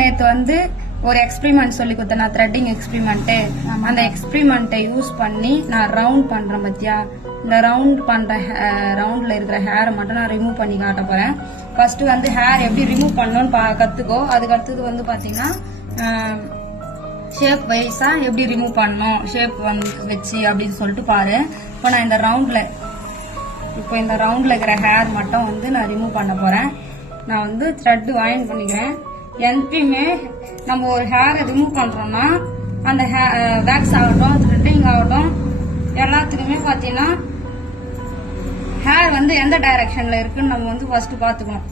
நேத்து வந்து ஒரு எக்ஸ்பிரிமெண்ட் சொல்லி கொடுத்தேன், நான் த்ரெட்டிங் எக்ஸ்பிரிமெண்ட். அந்த எக்ஸ்பிரிமெண்ட்டை யூஸ் பண்ணி நான் ரவுண்ட் பண்றேன் பத்தியா. இந்த ரவுண்ட் பண்ற ரவுண்ட்ல இருக்கிற ஹேரை மட்டும் நான் ரிமூவ் பண்ணி காட்ட போறேன். ஃபர்ஸ்ட் வந்து ஹேர் எப்படி ரிமூவ் பண்ணணும்னு கத்துக்கோ. அதுக்கு அடுத்தது வந்து பாத்தீங்கன்னா ஷேப் வைஸா எப்படி ரிமூவ் பண்ணணும், ஷேப் வந்து வச்சு அப்படின்னு சொல்லிட்டு பாரு. இப்போ நான் இந்த ரவுண்ட்ல இருக்கிற ஹேர் மட்டும் வந்து நான் ரிமூவ் பண்ண போறேன். நான் வந்து த்ரெட் வாயின் பண்ணிக்கிறேன். எப்பயுமே நம்ம ஒரு ஹேரை ரிமூவ் பண்றோம்னா அந்த வேக்ஸ் ஆகட்டும், த்ரெட்டிங் ஆகட்டும், எல்லாத்துக்குமே பாத்தீங்கன்னா ஹேர் வந்து எந்த டைரக்ஷன்ல இருக்குன்னு நம்ம வந்து ஃபர்ஸ்ட் பாத்துக்கணும்.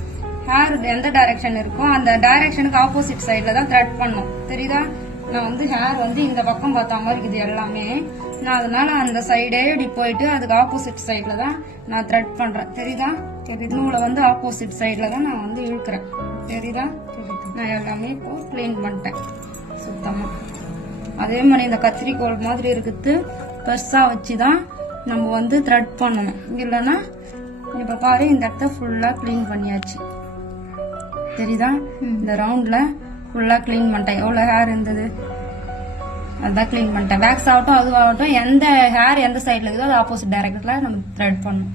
ஹேர் எந்த டைரக்ஷன் இருக்கோ அந்த டைரக்ஷனுக்கு ஆப்போசிட் சைட்ல தான் த்ரெட் பண்ணணும், தெரியுதா. நான் வந்து ஹேர் வந்து இந்த பக்கம் பார்த்த மாதிரி இருக்குது எல்லாமே. நான் அதனால அந்த சைடே இப்படி போயிட்டு அதுக்கு ஆப்போசிட் சைட்ல தான் நான் த்ரெட் பண்றேன், தெரியுதா. நூலை வந்து ஆப்போசிட் சைட்ல தான் நான் வந்து இழுக்கிறேன், தெரியுதா. நான் எல்லாமே இப்போ கிளீன் பண்ணிட்டேன் சுத்தமா. அதே மாதிரி இந்த கத்திரிக்கோள் மாதிரி இருக்குது பெருசா வச்சுதான் நம்ம வந்து த்ரெட் பண்ணணும். இல்லைன்னா இப்ப பாரு, இந்த இடத்த ஃபுல்லா கிளீன் பண்ணியாச்சு, தெரியுதா. இந்த ரவுண்ட்ல ஃபுல்லா கிளீன் பண்ணிட்டேன். எவ்வளவு ஹேர் இருந்தது அதான் கிளீன் பண்ணிட்டேன். வேக்ஸ் ஆகட்டும் அதுவாகட்டும், எந்த ஹேர் எந்த சைட்ல இருக்குதோ அது ஆப்போசிட் டைரக்ஷன்ல நம்ம த்ரெட் பண்ணணும்.